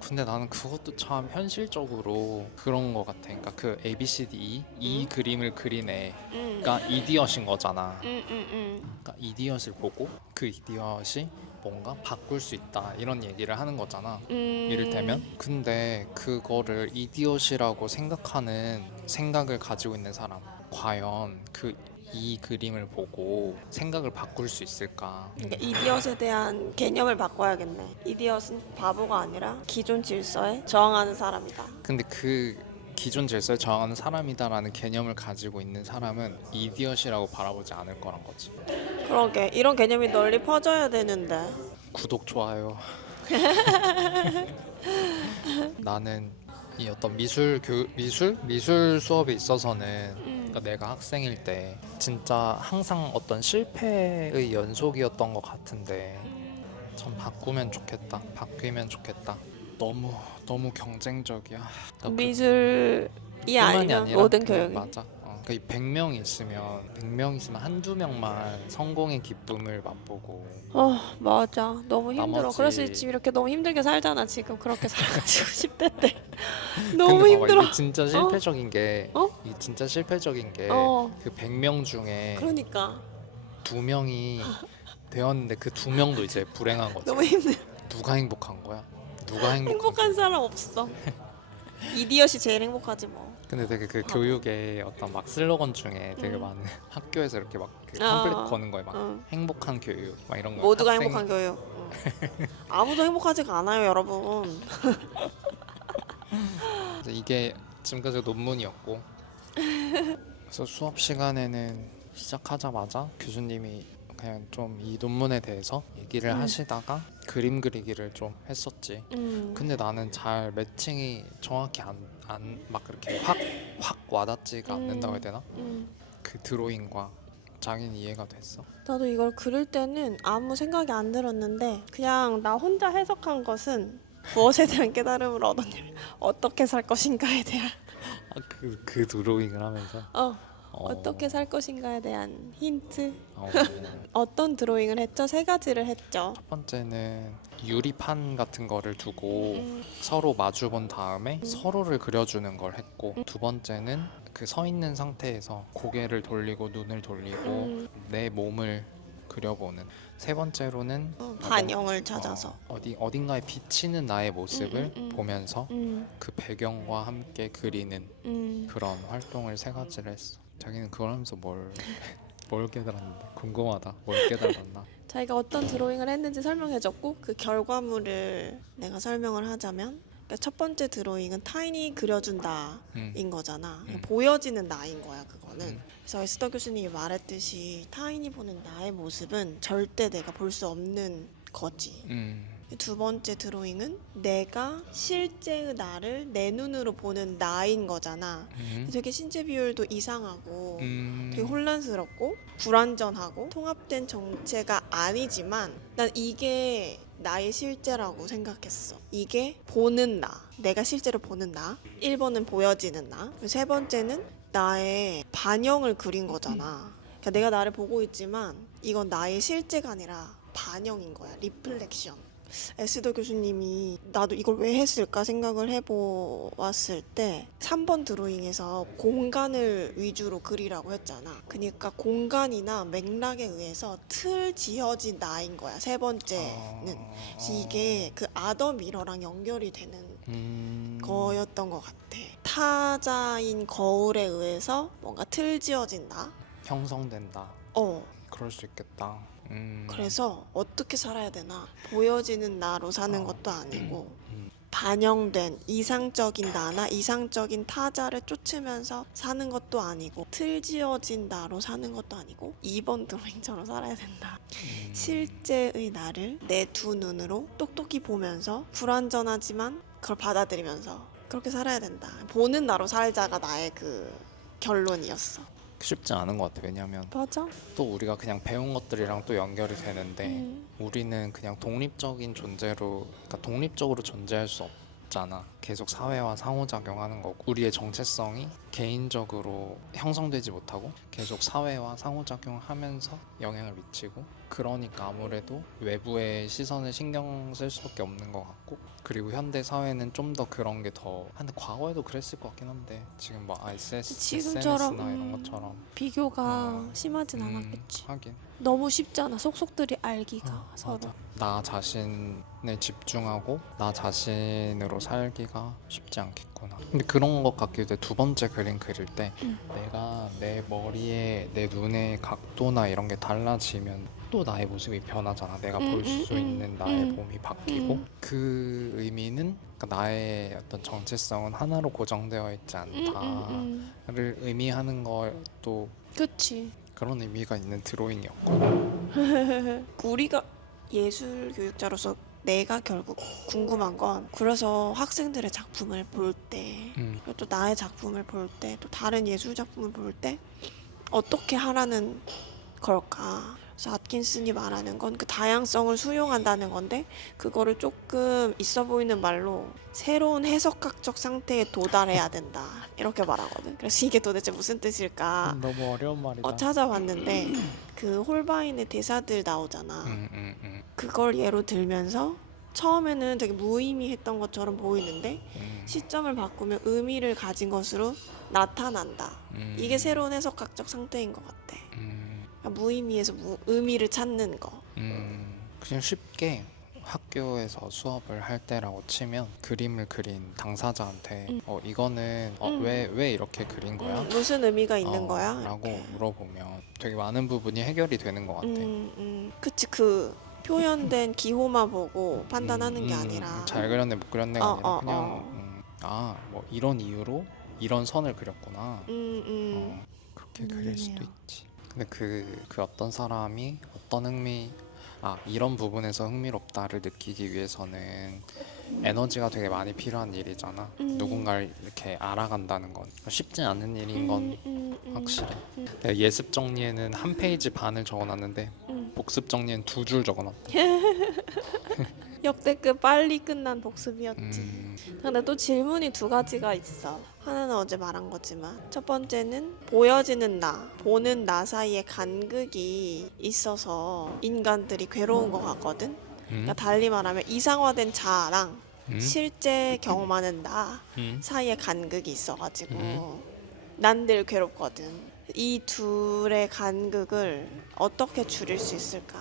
근데 나는 그것도 참 현실적으로 그런 거 같아. 그러니까 그 A, B, C, D, 이 그림을 그린 애가 이디엇인 거잖아. 그러니까 이디엇을 보고 그 이디엇이 뭔가 바꿀 수 있다 이런 얘기를 하는 거잖아. 이를테면. 근데 그거를 이디엇이라고 생각하는 생각을 가지고 있는 사람 과연 이 그림을 보고 생각을 바꿀 수 있을까? 그러니까 이디엇에 대한 개념을 바꿔야겠네. 이디엇은 바보가 아니라 기존 질서에 저항하는 사람이다. 근데 그 기존 질서에 저항하는 사람이다라는 개념을 가지고 있는 사람은 이디엇이라고 바라보지 않을 거란 거지. 그러게 이런 개념이 널리 퍼져야 되는데. 구독, 좋아요. 나는 이 어떤 미술 수업에 있어서는 그러니까 내가 학생일 때 진짜 항상 어떤 실패의 연속이었던 것 같은데 참 바뀌면 좋겠다. 너무 경쟁적이야. 미술이 아니면 모든 교육이. 맞아. 그러니까 100명 있으면 한두 명만 성공의 기쁨을 맛보고. 맞아. 너무 힘들어. 나머지... 그래서 지금 이렇게 너무 힘들게 살잖아. 지금 그렇게 살아가지고 10대 때 너무 힘들어. 이게 진짜 실패적인 게 그 100명 중에 그러니까 2명이 되었는데 그 2명도 이제 불행한 거지. 너무 힘들어. 누가 행복한 거야? 행복한 사람 없어. 이디엇이 제일 행복하지 뭐. 근데 되게 그 교육의 어떤 막 슬로건 중에 되게 많은 학교에서 이렇게 막 그 팜플렛 거는 거에 막 행복한 교육 막 이런 거. 모두가 행복한 교육. 아무도 행복하지가 않아요, 여러분. 이게 지금까지 논문이었고 그래서 수업 시간에는 시작하자마자 교수님이 그냥 좀 이 논문에 대해서 얘기를 하시다가 그림 그리기를 좀 했었지. 근데 나는 잘 매칭이 정확히 안 막 그렇게 확 와닿지가 않는다고 해야 되나? 그 드로잉과 자기는 이해가 됐어. 나도 이걸 그릴 때는 아무 생각이 안 들었는데 그냥 나 혼자 해석한 것은 무엇에 대한 깨달음을 얻었냐면 어떻게 살 것인가에 대한 그 드로잉을 하면서 어떻게 살 것인가에 대한 힌트. 어떤 드로잉을 했죠? 3가지를 했죠. 첫 번째는 유리판 같은 거를 두고 서로 마주 본 다음에 서로를 그려주는 걸 했고, 두 번째는 그 서 있는 상태에서 고개를 돌리고 눈을 돌리고 내 몸을 그려보는. 세 번째로는 반영을 찾아서 어딘가에 비치는 나의 모습을 보면서 그 배경과 함께 그리는 그런 활동을 3가지를 했어. 자기는 그걸 하면서 뭘 뭘 깨달았는데? 궁금하다. 뭘 깨달았나? 자기가 어떤 드로잉을 했는지 설명해줬고 그 결과물을 내가 설명을 하자면 그러니까 첫 번째 드로잉은 타인이 그려준다인 거잖아. 보여지는 나인 거야 그거는. 그래서 에스더 교수님이 말했듯이 타인이 보는 나의 모습은 절대 내가 볼 수 없는 거지. 두 번째 드로잉은 내가 실제의 나를 내 눈으로 보는 나인 거잖아. 되게 신체 비율도 이상하고 되게 혼란스럽고 불완전하고 통합된 정체가 아니지만 난 이게 나의 실제라고 생각했어. 이게 보는 나, 내가 실제로 보는 나. 1번은 보여지는 나. 세 번째는 나의 반영을 그린 거잖아. 그러니까 내가 나를 보고 있지만 이건 나의 실제가 아니라 반영인 거야. 리플렉션. 에스더 교수님이 나도 이걸 왜 했을까 생각을 해보았을 때 3번 드로잉에서 공간을 위주로 그리라고 했잖아. 그러니까 공간이나 맥락에 의해서 틀 지어진 나인 거야. 세 번째는. 그래서 이게 그 아더 미러랑 연결이 되는 거였던 것 같아. 타자인 거울에 의해서 뭔가 틀 지어진 나? 형성된다. 그럴 수 있겠다. 그래서 어떻게 살아야 되나? 보여지는 나로 사는 것도 아니고 반영된 이상적인 나나 이상적인 타자를 쫓으면서 사는 것도 아니고 틀 지어진 나로 사는 것도 아니고 2번 드로잉처럼 살아야 된다. 실제의 나를 내 두 눈으로 똑똑히 보면서 불완전하지만 그걸 받아들이면서 그렇게 살아야 된다. 보는 나로 살자가 나의 그 결론이었어. 쉽지 않은 것 같아. 왜냐면 맞아. 또 우리가 그냥 배운 것들이랑 또 연결이 되는데 우리는 그냥 독립적인 존재로, 그러니까 독립적으로 존재할 수 없잖아. 계속 사회와 상호작용하는 거고 우리의 정체성이 개인적으로 형성되지 못하고 계속 사회와 상호작용하면서 영향을 미치고, 그러니까 아무래도 외부의 시선을 신경 쓸 수밖에 없는 것 같고, 그리고 현대 사회는 좀 더 그런 게 더, 근데 과거에도 그랬을 것 같긴 한데 지금 뭐 지금처럼 SNS나 이런 것처럼 비교가 심하진 않았겠지. 하긴 너무 쉽잖아. 속속들이 알기가 서로. 맞아. 나 자신에 집중하고 나 자신으로 살기가 쉽지 않겠구나. 근데 그런 것 같기도 해. 두 번째 그림 그릴 때 내가 내 머리에 내 눈의 각도나 이런 게 달라지면 또 나의 모습이 변하잖아. 내가 볼 수 있는 나의 몸이 바뀌고 그 의미는, 그러니까 나의 어떤 정체성은 하나로 고정되어 있지 않다를 의미하는 것도 그치. 그런 의미가 있는 드로잉이었고. 우리가 예술 교육자로서 내가 결국 궁금한 건, 그래서 학생들의 작품을 볼 때, 또 나의 작품을 볼 때, 또 다른 예술 작품을 볼 때 어떻게 하라는 걸까? 그래서 아킨슨이 말하는 건 그 다양성을 수용한다는 건데, 그거를 조금 있어 보이는 말로 새로운 해석학적 상태에 도달해야 된다 이렇게 말하거든. 그래서 이게 도대체 무슨 뜻일까 너무 어려운 말이다. 찾아봤는데 그 홀바인의 대사들 나오잖아. 그걸 예로 들면서 처음에는 되게 무의미했던 것처럼 보이는데 시점을 바꾸면 의미를 가진 것으로 나타난다. 이게 새로운 해석학적 상태인 것 같아. 그러니까 무의미에서 의미를 찾는 거. 그냥 쉽게 학교에서 수업을 할 때라고 치면 그림을 그린 당사자한테 이거는 왜 이렇게 그린 거야? 무슨 의미가 있는 거야? 라고 이렇게. 물어보면 되게 많은 부분이 해결이 되는 것 같아. 그치. 그 표현된 기호만 보고 판단하는 게 아니라 잘 그렸네 못 그렸네가 아니라 그냥 뭐 이런 이유로 이런 선을 그렸구나. 그렇게 그릴 수도 있지. 근데 그 어떤 사람이 어떤 이런 부분에서 흥미롭다를 느끼기 위해서는 에너지가 되게 많이 필요한 일이잖아. 누군가를 이렇게 알아간다는 건 쉽지 않은 일인 건 확실해. 내가 예습 정리에는 한 페이지 반을 적어놨는데 복습 정리엔 2줄 적어놨다. 역대급 빨리 끝난 복습이었지. 근데 또 질문이 두 가지가 있어. 하나는 어제 말한 거지만 첫 번째는 보여지는 나, 보는 나 사이에 간극이 있어서 인간들이 괴로운 것 같거든. 그러니까 달리 말하면 이상화된 자아랑 실제 경험하는 나 사이에 간극이 있어가지고 난 늘 괴롭거든. 이 둘의 간극을 어떻게 줄일 수 있을까?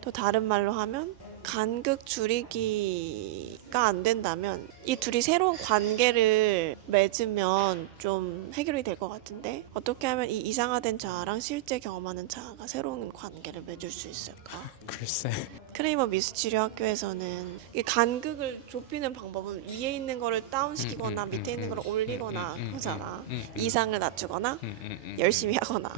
또 다른 말로 하면 간극 줄이기가 안 된다면 이 둘이 새로운 관계를 맺으면 좀 해결이 될 것 같은데 어떻게 하면 이 이상화된 자아랑 실제 경험하는 자아가 새로운 관계를 맺을 수 있을까? 글쎄. 크레이머 미스치료학교에서는 이 간극을 좁히는 방법은 위에 있는 거를 다운시키거나 밑에 있는 거를 올리거나 그거잖아. 이상을 낮추거나 열심히 하거나.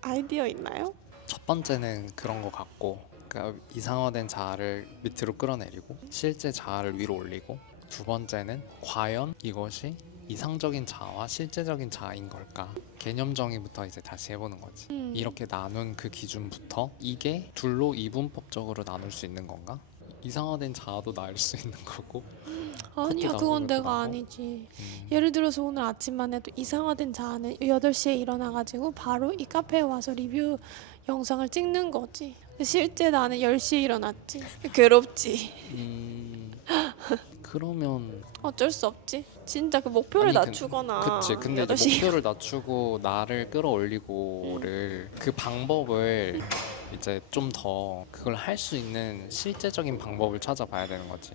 아이디어 있나요? 첫 번째는 그런 거 같고, 그러니까 이상화된 자아를 밑으로 끌어내리고 실제 자아를 위로 올리고, 두 번째는 과연 이것이 이상적인 자아와 실제적인 자아인 걸까? 개념 정의부터 이제 다시 해보는 거지. 이렇게 나눈 그 기준부터 이게 둘로 이분법적으로 나눌 수 있는 건가? 이상화된 자아도 나을 수 있는 거고. 아니야, 그것도 그건 나오고 내가 그러고. 아니지. 예를 들어서 오늘 아침만 해도 이상화된 자아는 8시에 일어나가지고 바로 이 카페에 와서 리뷰 영상을 찍는 거지. 실제 나는 10시에 일어났지. 괴롭지. 그러면 어쩔 수 없지. 진짜 그 목표를 아니, 낮추거나 그치. 근데 이제 8시 목표를 낮추고 나를 끌어올리고를 그 방법을 이제 좀 더 그걸 할 수 있는 실제적인 방법을 찾아봐야 되는 거지.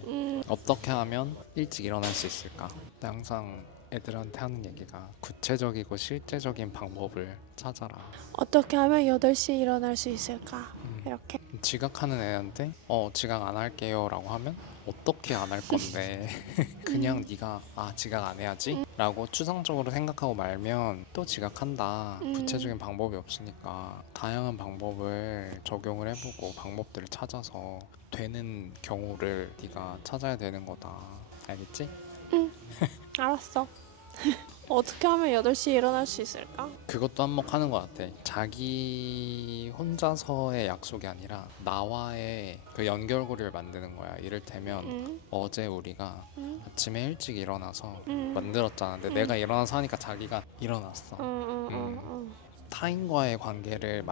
어떻게 하면 일찍 일어날 수 있을까? 근데 항상 애들한테 하는 얘기가 구체적이고 실제적인 방법을 찾아라. 어떻게 하면 8시에 일어날 수 있을까? 이렇게. 지각하는 애한테 지각 안 할게요 라고 하면 어떻게 안 할 건데 그냥 네가 지각 안 해야지 라고 추상적으로 생각하고 말면 또 지각한다. 구체적인 방법이 없으니까 다양한 방법을 적용을 해보고 방법들을 찾아서 되는 경우를 네가 찾아야 되는 거다. 알겠지? 알았어. 어떻게 하면 8시에 일어날 수 있을까? 그것도 한몫하는 것 같아. 자기 혼자서의 약속이 아니라 나와의 그 연결고리를 만드는 거야. 이를테면 어제 우리가 아침에 일찍 일어나서 만들었잖아. 근데 내가 일어나서 하니까 자기가 일어났어. 타인과의 관계를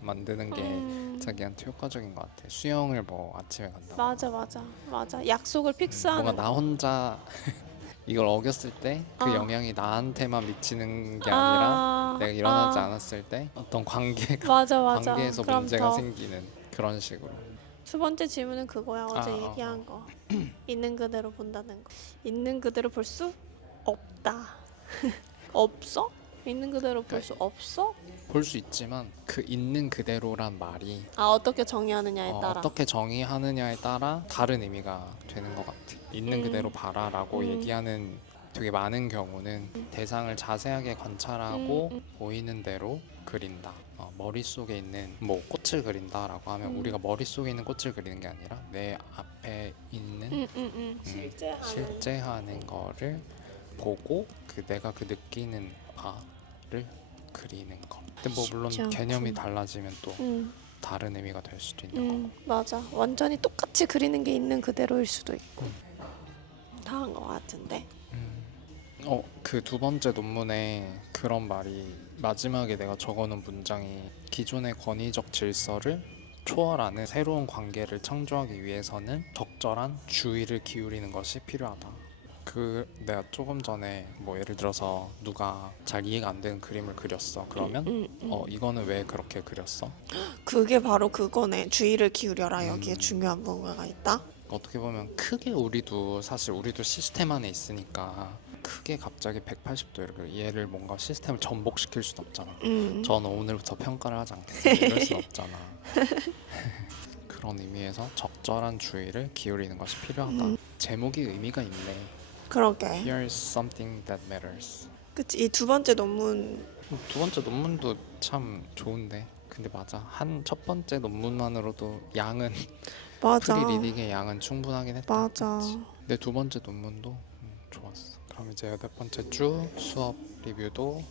만드는 게 자기한테 효과적인 것 같아. 수영을 뭐 아침에 간다. 맞아. 약속을 픽스하는 뭔가 나 거. 혼자 이걸 어겼을 때 그 아. 영향이 나한테만 미치는 게 아니라 내가 일어나지 않았을 때 어떤 맞아. 관계에서 그럼 문제가 더. 생기는 그런 식으로. 두 번째 질문은 그거야. 어제 얘기한 거. 있는 그대로 본다는 거. 있는 그대로 볼 수 없다. 없어? 있는 그대로 볼 수 없어? 볼 수 있지만 그 있는 그대로란 말이 어떻게 정의하느냐에 따라. 어떻게 정의하느냐에 따라 다른 의미가 되는 것 같아. 있는 그대로 봐라라고 얘기하는 되게 많은 경우는 대상을 자세하게 관찰하고 보이는 대로 그린다. 머릿속에 있는 뭐 꽃을 그린다라고 하면 우리가 머릿속에 있는 꽃을 그리는 게 아니라 내 앞에 있는 실제 하는 거를 보고 내가 그 느끼는 바를 그리는 거. 근데 뭐 물론 쉽지 않고. 개념이 달라지면 또 다른 의미가 될 수도 있는 거고. 맞아. 완전히 똑같이 그리는 게 있는 그대로일 수도 있고. 다 한 것 같은데. 그 두 번째 논문에 그런 말이 마지막에 내가 적어놓은 문장이 기존의 권위적 질서를 초월하는 새로운 관계를 창조하기 위해서는 적절한 주의를 기울이는 것이 필요하다. 내가 조금 전에 뭐 예를 들어서 누가 잘 이해가 안 되는 그림을 그렸어. 그러면 이거는 왜 그렇게 그렸어? 그게 바로 그거네. 주의를 기울여라. 여기에 중요한 뭔가가 있다. 어떻게 보면 크게 우리도 시스템 안에 있으니까 크게 갑자기 180도 이렇게 얘를 뭔가 시스템을 전복시킬 수는 없잖아. 저는 오늘부터 평가를 하지 않겠습니다. 이럴 수는 없잖아. 그런 의미에서 적절한 주의를 기울이는 것이 필요하다. 제목이 의미가 있네. 그러게. Here's something that matters. 그치. 이 두 번째 논문 두 번째 논문도 참 좋은데 근데 맞아. 첫 번째 논문만으로도 양은 맞아. 프리 리딩의 양은 충분하긴 했다. 맞아. 근데 두 번째 논문도 좋았어. 그럼 이제 8번째 주 수업 리뷰도